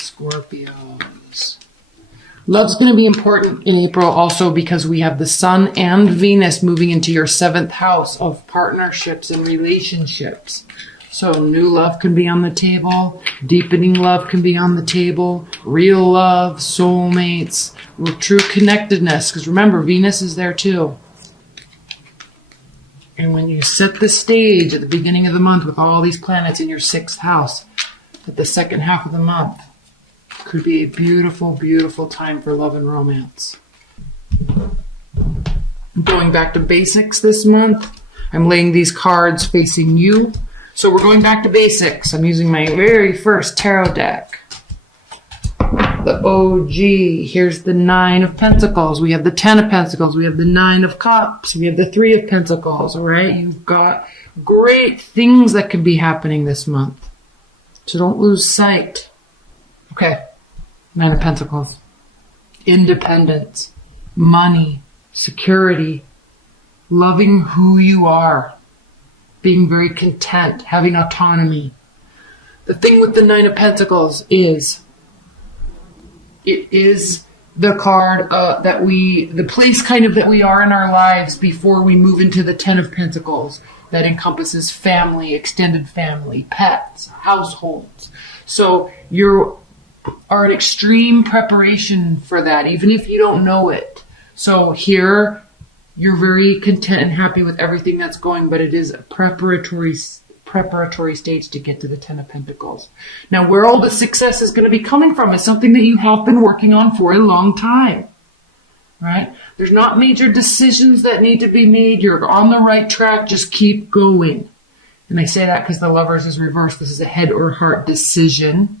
Scorpios. Love's going to be important in April also because we have the Sun and Venus moving into your 7th house of partnerships and relationships. So new love can be on the table, deepening love can be on the table, real love, soulmates, true connectedness, because remember, Venus is there too. And when you set the stage at the beginning of the month with all these planets in your 6th house, at the second half of the month, could be a beautiful, beautiful time for love and romance. Going back to basics this month, I'm laying these cards facing you. So we're going back to basics. I'm using my very first tarot deck. The OG. Here's the 9 of Pentacles. We have the 10 of Pentacles. We have the 9 of Cups. We have the 3 of Pentacles. All right. You've got great things that could be happening this month. So don't lose sight. Okay. 9 of Pentacles. Independence. Money. Security. Loving who you are. Being very content. Having autonomy. The thing with the 9 of Pentacles is it is the card the place kind of that we are in our lives before we move into the 10 of Pentacles. That encompasses family, extended family, pets, households. So you are in extreme preparation for that, even if you don't know it. So here, you're very content and happy with everything that's going, but it is a preparatory stage to get to the 10 of Pentacles. Now, where all the success is going to be coming from is something that you have been working on for a long time, right? There's not major decisions that need to be made. You're on the right track. Just keep going. And I say that because the Lovers is reversed. This is a head or heart decision.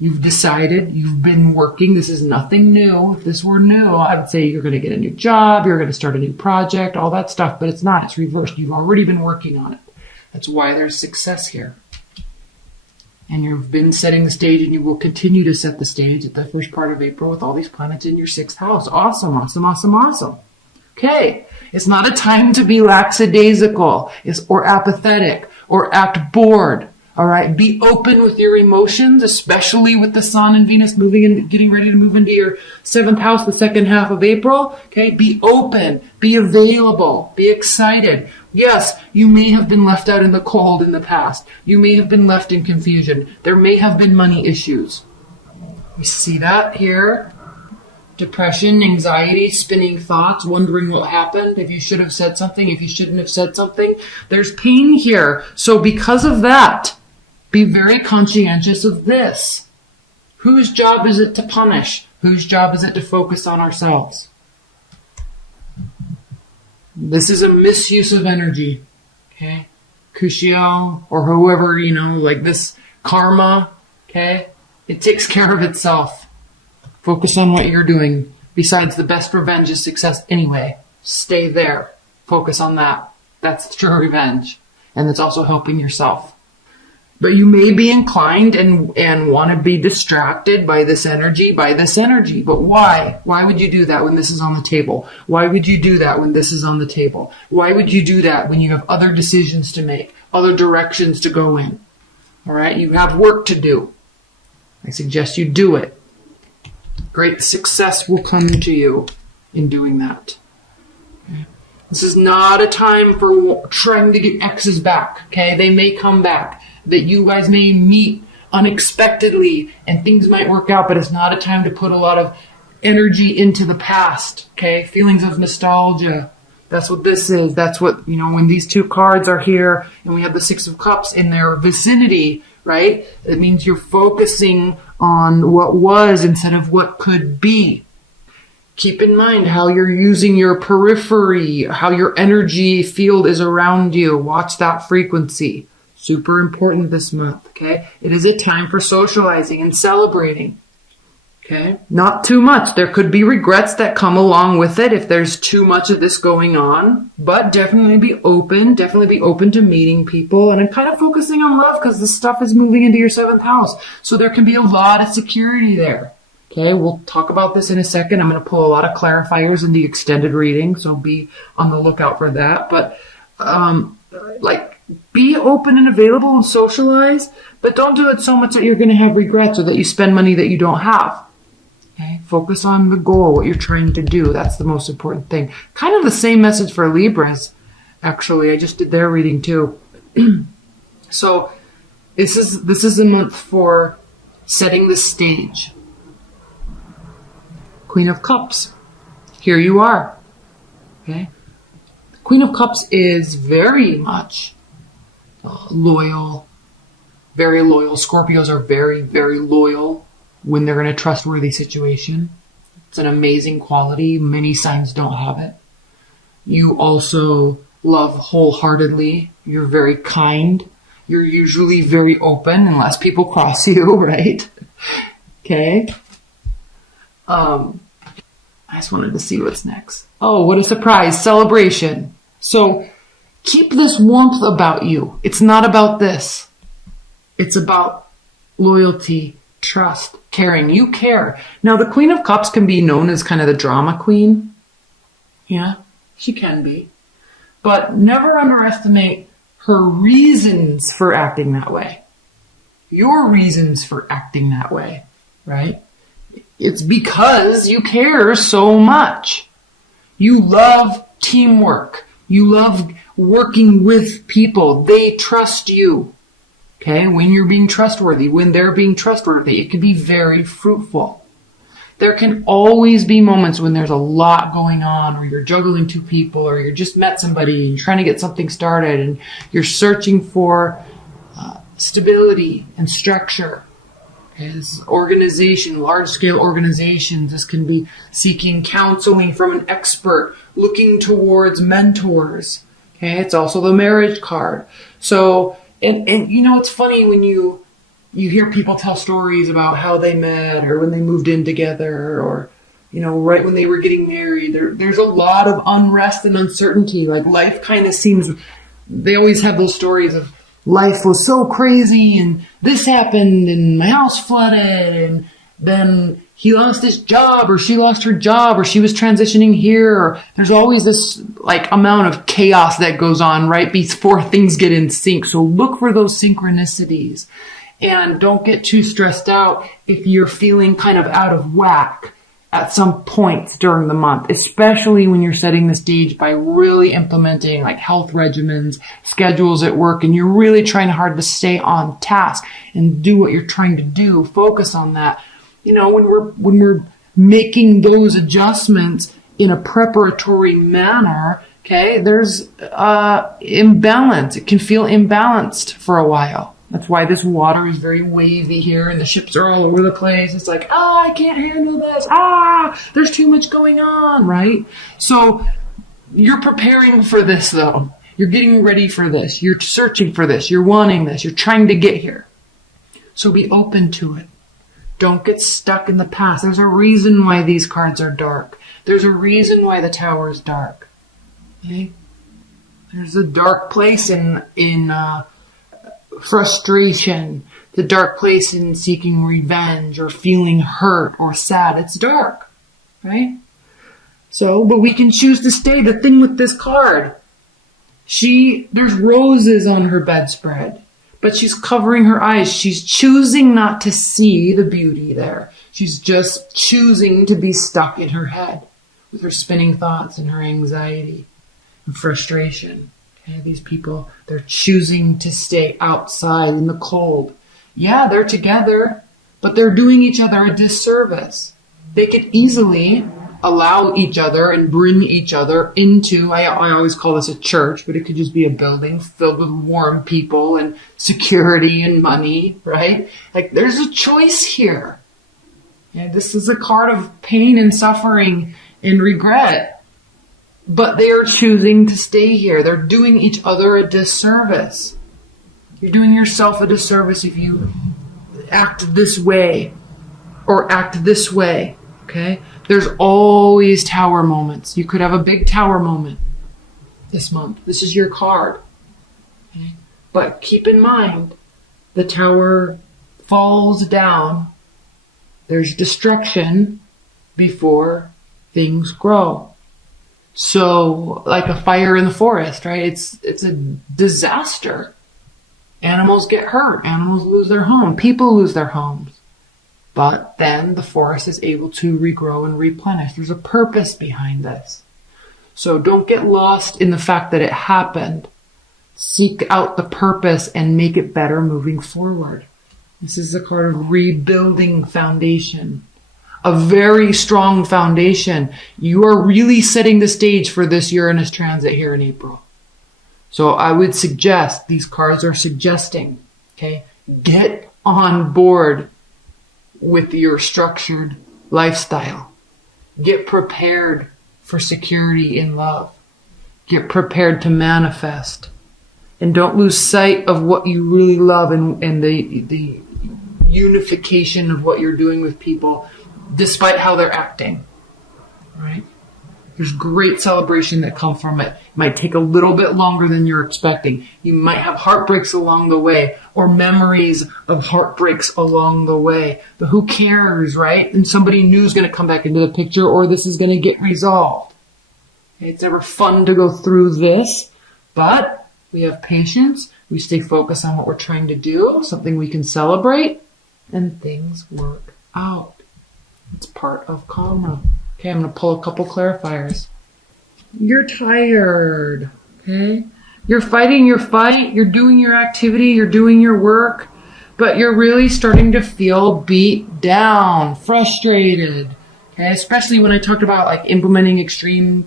You've decided, you've been working. This is nothing new. If this were new, I would say you're going to get a new job, you're going to start a new project, all that stuff, but it's not. It's reversed. You've already been working on it. That's why there's success here. And you've been setting the stage, and you will continue to set the stage at the first part of April with all these planets in your 6th house. Awesome, awesome, awesome, awesome. Okay. It's not a time to be lackadaisical or apathetic or act bored. All right. Be open with your emotions, especially with the Sun and Venus moving in, getting ready to move into your 7th house, the second half of April. Okay. Be open, be available, be excited. Yes, you may have been left out in the cold in the past. You may have been left in confusion. There may have been money issues. We see that here. Depression, anxiety, spinning thoughts, wondering what happened, if you should have said something, if you shouldn't have said something. There's pain here. So because of that, be very conscientious of this. Whose job is it to punish? Whose job is it to focus on ourselves? This is a misuse of energy. Okay? Kushio, or whoever, like this karma, okay? It takes care of itself. Focus on what you're doing. Besides, the best revenge is success anyway. Stay there. Focus on that. That's true revenge. And it's also helping yourself. But you may be inclined and want to be distracted by this energy. But why? Why would you do that when this is on the table? Why would you do that when this is on the table? Why would you do that when you have other decisions to make, other directions to go in? All right? You have work to do. I suggest you do it. Great success will come to you in doing that. Okay? This is not a time for trying to get exes back. Okay? They may come back. That you guys may meet unexpectedly and things might work out, but it's not a time to put a lot of energy into the past. Okay? Feelings of nostalgia. That's what this is. That's what, when these two cards are here and we have the 6 of Cups in their vicinity, right? It means you're focusing on what was instead of what could be. Keep in mind how you're using your periphery, how your energy field is around you. Watch that frequency. Super important this month, okay? It is a time for socializing and celebrating, okay? Not too much. There could be regrets that come along with it if there's too much of this going on, but definitely be open to meeting people. And I'm kind of focusing on love because this stuff is moving into your 7th house. So there can be a lot of security there, okay? We'll talk about this in a second. I'm going to pull a lot of clarifiers in the extended reading, so be on the lookout for that. But, Be open and available and socialize, but don't do it so much that you're going to have regrets or that you spend money that you don't have. Okay? Focus on the goal, what you're trying to do. That's the most important thing. Kind of the same message for Libras, actually. I just did their reading too. So this is a month for setting the stage. Queen of Cups. Here you are. Okay? The Queen of Cups is very much loyal, very loyal. Scorpios are very, very loyal when they're in a trustworthy situation. It's an amazing quality. Many signs don't have it. You also love wholeheartedly. You're very kind. You're usually very open unless people cross you, right? Okay. I just wanted to see what's next. Oh, what a surprise. Celebration. So keep this warmth about you. It's not about this. It's about loyalty, trust, caring. You care. Now, the Queen of Cups can be known as kind of the drama queen. Yeah, she can be. But never underestimate her reasons for acting that way. Your reasons for acting that way, right? It's because you care so much. You love teamwork. You love working with people. They trust you. Okay? When you're being trustworthy, when they're being trustworthy, it can be very fruitful. There can always be moments when there's a lot going on, or you're juggling two people, or you just met somebody and you're trying to get something started and you're searching for stability and structure. As organization, large-scale organizations, this can be seeking counseling from an expert, looking towards mentors. Okay, it's also the marriage card. So, and you know, it's funny when you hear people tell stories about how they met or when they moved in together or, you know, right when they were getting married. There's a lot of unrest and uncertainty. Like life kind of seems, they always have those stories of life was so crazy and this happened and my house flooded and then he lost his job or she lost her job or she was transitioning here. Or there's always this like amount of chaos that goes on right before things get in sync. So look for those synchronicities and don't get too stressed out if you're feeling kind of out of whack at some points during the month, especially when you're setting the stage by really implementing like health regimens, schedules at work, and you're really trying hard to stay on task and do what you're trying to do. Focus on that. You know, when we're making those adjustments in a preparatory manner, okay, there's imbalance. It can feel imbalanced for a while. That's why this water is very wavy here and the ships are all over the place. It's like, I can't handle this. There's too much going on, right? So you're preparing for this though. You're getting ready for this. You're searching for this. You're wanting this. You're trying to get here. So be open to it. Don't get stuck in the past. There's a reason why these cards are dark. There's a reason why the Tower is dark. Okay? There's a dark place in frustration, the dark place in seeking revenge or feeling hurt or sad. It's dark, right? So, but we can choose to stay. The thing with this card, there's roses on her bedspread, but she's covering her eyes. She's choosing not to see the beauty there. She's just choosing to be stuck in her head with her spinning thoughts and her anxiety and frustration. Okay, these people, they're choosing to stay outside in the cold. Yeah, they're together, but they're doing each other a disservice. They could easily allow each other and bring each other into, I always call this a church, but it could just be a building filled with warm people and security and money, right? Like there's a choice here. Yeah, this is a card of pain and suffering and regret. But they are choosing to stay here. They're doing each other a disservice. You're doing yourself a disservice if you act this way or act this way, okay? There's always Tower moments. You could have a big Tower moment this month. This is your card. Okay? But keep in mind, the Tower falls down. There's destruction before things grow. So like a fire in the forest, right? It's a disaster. Animals get hurt. Animals lose their home. People lose their homes. But then the forest is able to regrow and replenish. There's a purpose behind this. So don't get lost in the fact that it happened. Seek out the purpose and make it better moving forward. This is a card of rebuilding foundation. A very strong foundation. You are really setting the stage for this Uranus transit here in April. So I would suggest, these cards are suggesting, okay, get on board with your structured lifestyle. Get prepared for security in love. Get prepared to manifest. And don't lose sight of what you really love and the unification of what you're doing with people, despite how they're acting. Right? There's great celebration that come from it. It might take a little bit longer than you're expecting. You might have heartbreaks along the way, or memories of heartbreaks along the way. But who cares, right? And somebody new is going to come back into the picture, or this is going to get resolved. It's never fun to go through this, but we have patience. We stay focused on what we're trying to do, something we can celebrate, and things work out. It's part of karma. Okay, I'm going to pull a couple clarifiers. You're tired, okay? You're fighting your fight, you're doing your activity, you're doing your work, but you're really starting to feel beat down, frustrated, okay? Especially when I talked about like implementing extreme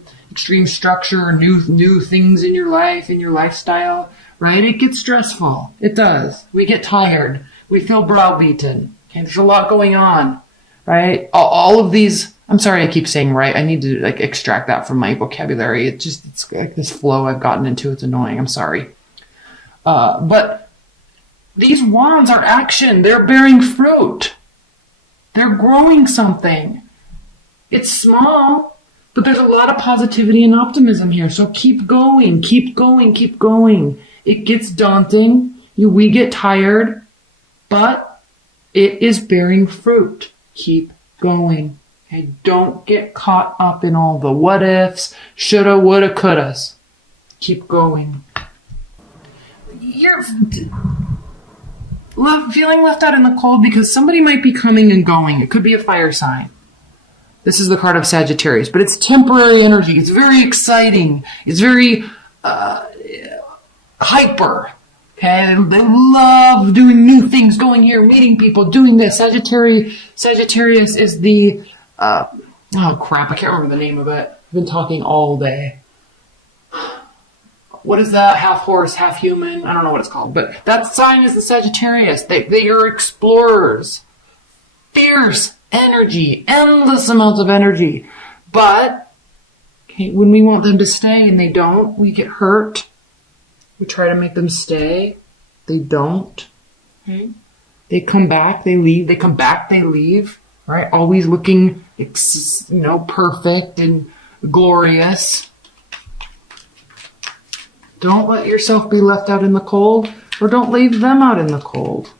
structure, new things in your life, in your lifestyle, right? It gets stressful. It does. We get tired. We feel browbeaten. Okay, there's a lot going on, right? All of these, I'm sorry I keep saying right. I need to like extract that from my vocabulary. It's like this flow I've gotten into. It's annoying. I'm sorry. But these wands are action. They're bearing fruit. They're growing something. It's small, but there's a lot of positivity and optimism here. So keep going, keep going, keep going. It gets daunting. We get tired, but it is bearing fruit. Keep going. Okay, don't get caught up in all the what ifs, shoulda, woulda, couldas. Keep going. You're feeling left out in the cold because somebody might be coming and going. It could be a fire sign. This is the card of Sagittarius, but it's temporary energy. It's very exciting. It's very hyper. Okay, they love doing new things, going here, meeting people, doing this. Sagittarius is the oh crap, I can't remember the name of it. I've been talking all day. What is that? Half horse, half human? I don't know what it's called, but that sign is the Sagittarius. They are explorers. Fierce energy, endless amounts of energy. But okay, when we want them to stay and they don't, we get hurt. We try to make them stay. They don't. Okay? They come back, they leave. They come back, they leave. Right? Always looking, perfect and glorious. Don't let yourself be left out in the cold, or don't leave them out in the cold.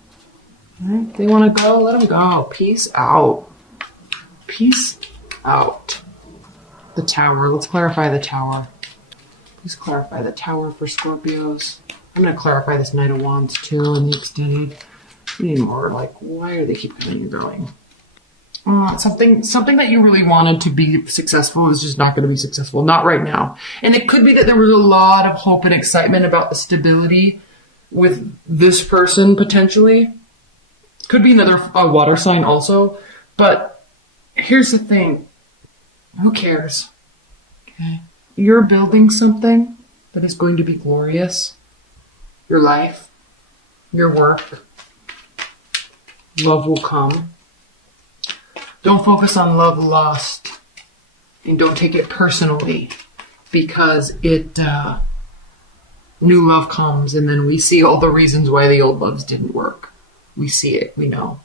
Right? If they want to go, let them go. Peace out. Peace out. The Tower. Let's clarify the Tower. Please clarify the Tower for Scorpios. I'm going to clarify this Knight of Wands too in the extended. We need more, why do they keep coming and going? Something that you really wanted to be successful is just not going to be successful. Not right now. And it could be that there was a lot of hope and excitement about the stability with this person potentially. Could be another water sign also. But here's the thing. Who cares? Okay. You're building something that is going to be glorious. Your life, your work, love will come. Don't focus on love lost, and don't take it personally, because new love comes, and then we see all the reasons why the old loves didn't work. We see it, we know.